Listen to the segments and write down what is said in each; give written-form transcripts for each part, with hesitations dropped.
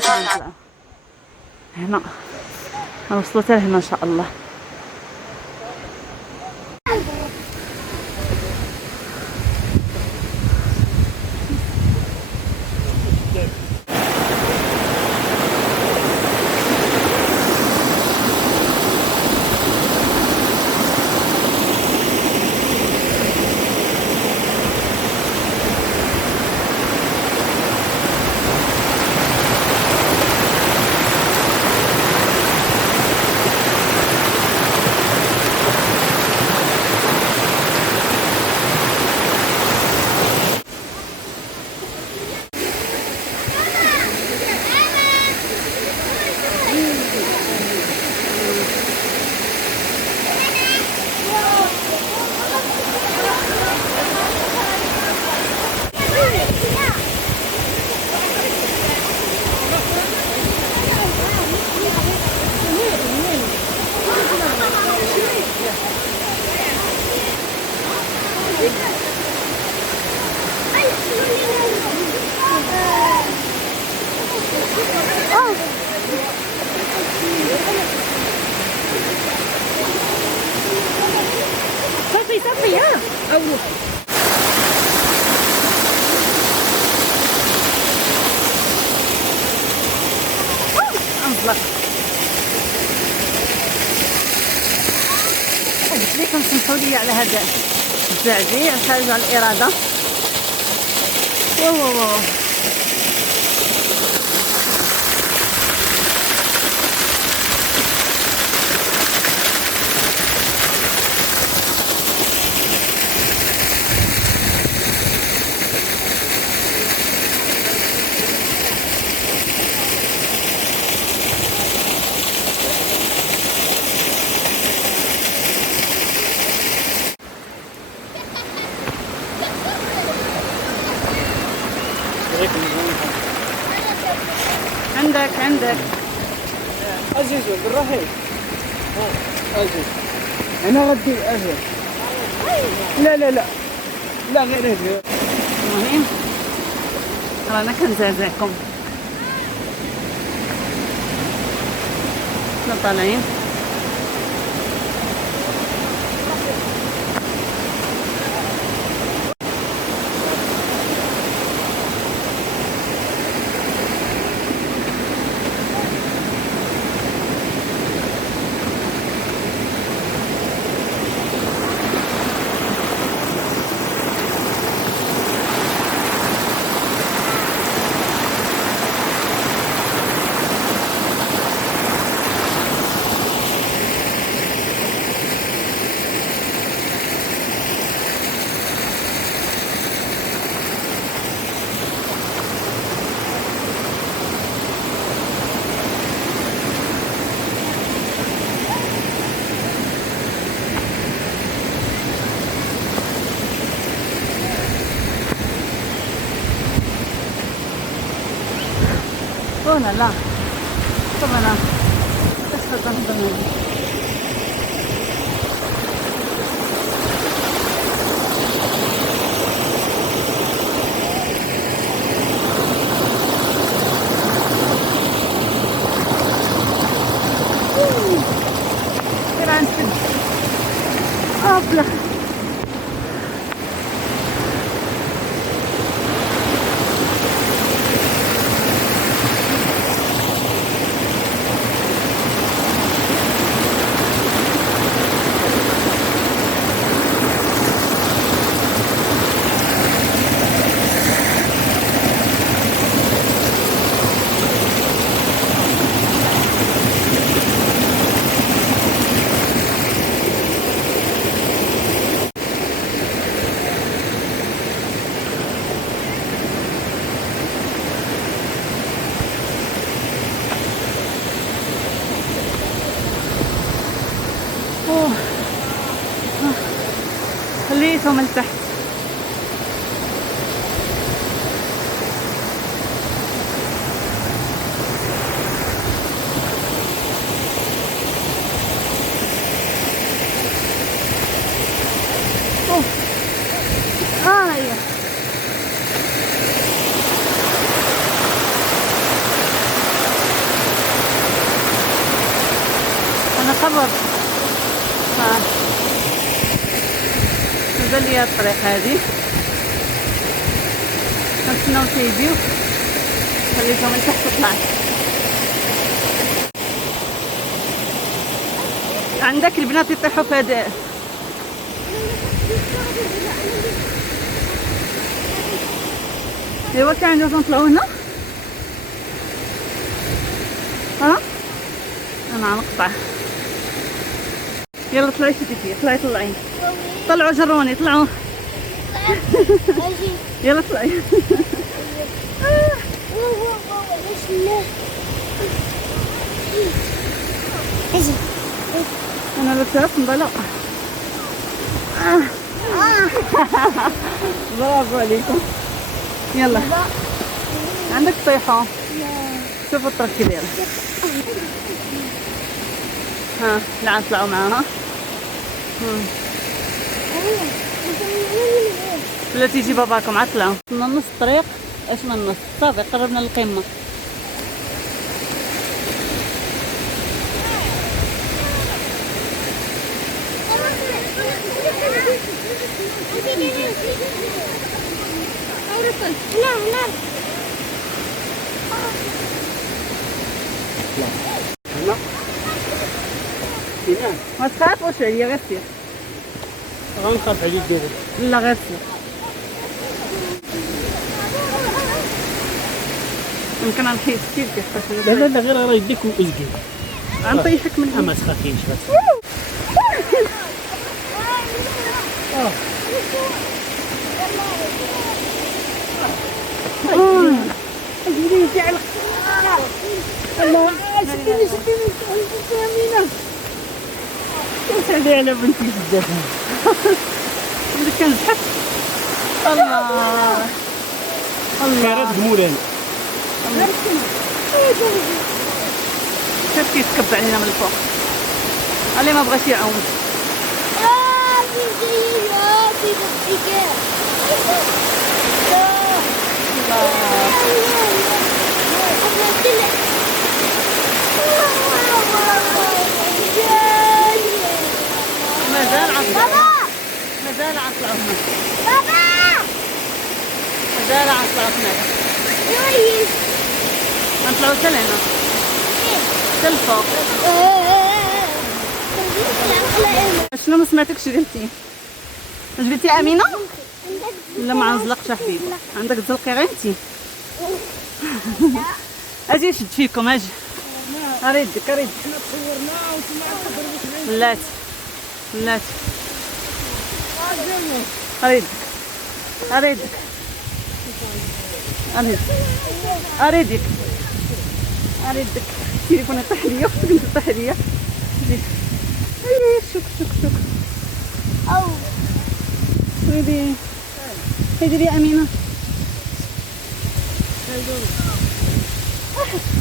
طنطا هنا وصلت لهنا ان شاء الله. صافي صافي ها أولو انطلق. قلت لكم سمحوا لي على هذا الزعزيع خارج على الإرادة. واو واو واو. عندك عزيز بالراحة. عزيز أنا غدي أجل. لا لا لا لا غير هذا. المهم رانا كنزازعكم حنا طالعين. Oh là là, come là? Questa tanto meglio. Grazie. Opla. خليتهم لتحت. هي صبر. ها مازال ليا الطريق هادي، كنتسناو تيجيو، خليتهم من تحت طلعت. عندك البنات يطيحوا في هذا. ايوا كان لازم نطلعوا هنا. ها انا نقطع. يلا طلعي شتي، طلعي طلعي طلعوا جروني طلعوا. يلا طلعي. انا لابسه نضلق. برافو عليكم. يلا عندك طيحة. شوفوا الطريق كي دايره. ها العاد طلعوا معاها. ولا تيجي باباكم عاد طلعوا. وصلنا نص الطريق. اش من النص صافي قربنا للقمة. ما تخافوش عليا غير سير. غنخاف عليك دابا. لا غير سير. يمكن نحيد كيفاش. لا لا لا غير راه يديك واسقي. غنطيحك من ما تخافيش بس. اجري جعل الله. شديني يا أمينة. هذه على بنتي بزاف. اللي كنزحف. الله كارات مولانا. شوف كيتكب علينا من الفوق. علي ما بغاش يعوم. مازال عطلعوا. مازال عطلعوا هنا. مازال عطلعوا هناك. غنطلعوا حتى لهنا. حتى الفوق. شنو ما سمعتكش درتي؟ اش قلتي يا امينه؟ لا ما عنزلقش حبيبي. عندك تزلقي غير انتي. اجي نشد فيكم اجي. اريدك اريدك. ولات ولات. اريدك اريدك اريدك اريدك اريدك. التليفون يطيح ليا وكنت تطيح ليا. شوك شوك شوك. او ويلي هيدي يا امينه.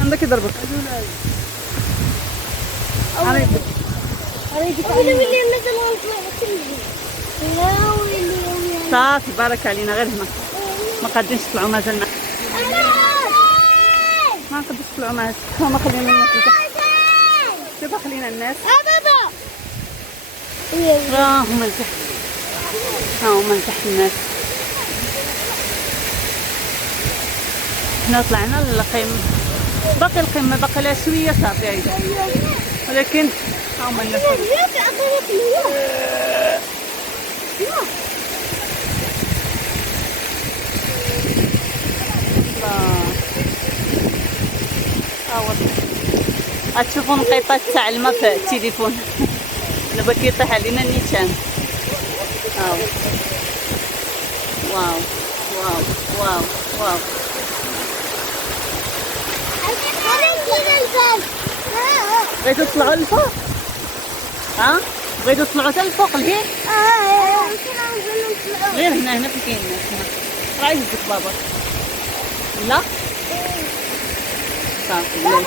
عندك يضربك. اريدك صافي بارك علينا غير هنا. ما قادرينش نطلعوا مازال ما نقدرش نطلعوا معاك. هما خلينا الناس شوفوا خلينا الناس. ها هما لتحت. ها هما لتحت الناس. حنا طلعنا للقمة. باقي القمة باقي لها شوية صافي هايدا. ولكن ها هما الناس. غتشوفوا نقيطات تاع الماء في التليفون. دابا كيطيح علينا النيشان. واو واو واو واو. بغيتو تطلعوا للفوق؟ ها؟ بغيتو تطلعوا حتى للفوق لهيه؟ غير هنا فين كاين الناس هنا. راه يهزك بابا. لا؟ صافي بلاش.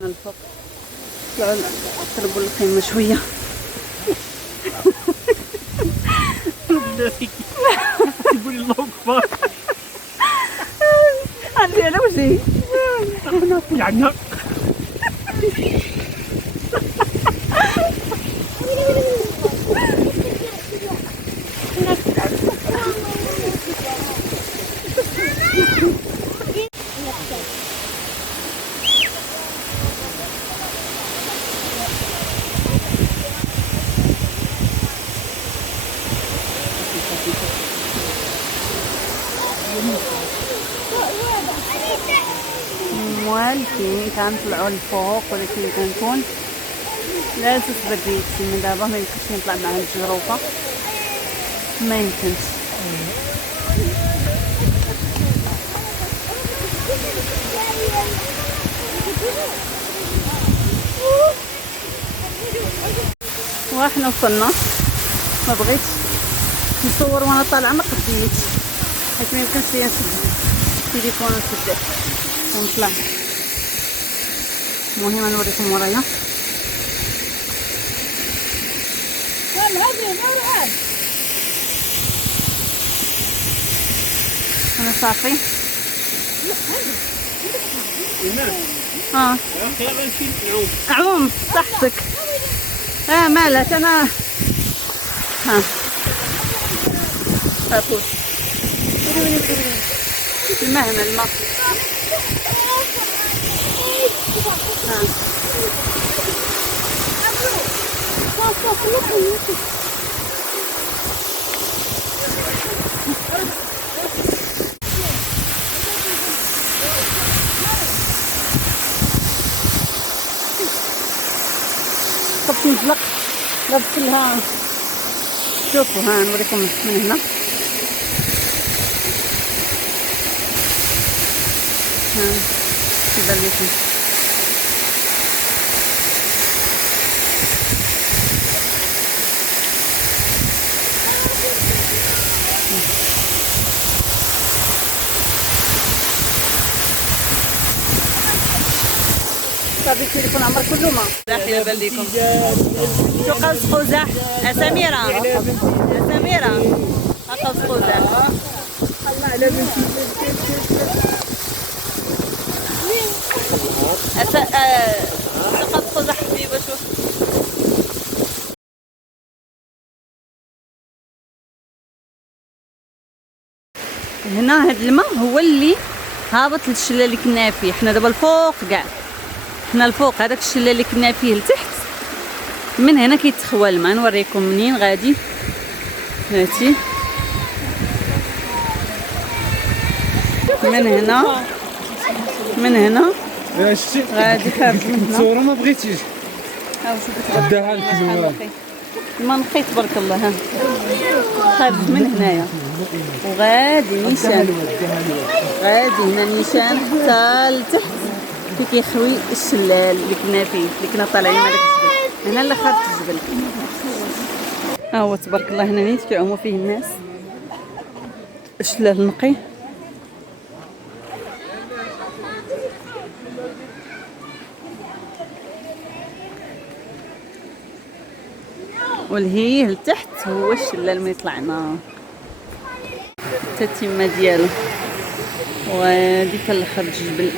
الفوق طلعوا قربوا القمة شوية. بالله فيك. تقولي الله اكبر. عندي على وجهي. عندنا. موالفين كنطلعوا للفوق، ولكن كنكون لابس برديتي من دابا ما يمكنش نطلع مع هاد الجروفه، ما يمكنش. واحنا وصلنا، ما بغيتش نصور وانا طالعه، ما قديتش حيت ما يمكنش ليا نسد التليفون ونسد ونطلع. المهم نوريكم ورايا. انا صافي اعوم صحتك. مالك انا افوت الماء هنا الماء. طبت نزلق لابس لها. شوفوا ها نوريكم من هنا. ها كيبان لكم صافي التليفون عمر كله ما داخل بالكم. شو قوس قزح سميرة سميرة قوس قزح الله على بنتي قوس قزح حبيبة. شوف هنا هاد الماء هو اللي هابط للشلال اللي كنا فيه. حنا دابا الفوق كاع، حنا الفوق هذاك الشلال اللي كنا فيه لتحت، من هنا كيتخوى الماء. نوريكم منين غادي. هاتي من هنا غادي خارج من هنا. تصوروا ما بغيتيش ها شوفوا داها لك الماء نقي تبارك الله. ها خارج من هنايا وغادي نيشان، غادي هنا نيشان حتى لتحت في كيخوي الشلال اللي كنا فيه، اللي كنا طالعين مع داك الجبل. هنا اللي خارج الجبل. ها هو تبارك الله هنا نيت كيعوموا فيه الناس. الشلال نقي. والهيه لتحت هو الشلال ملي طلعنا التتمه ديالو، وهادي كالاخر الجبل.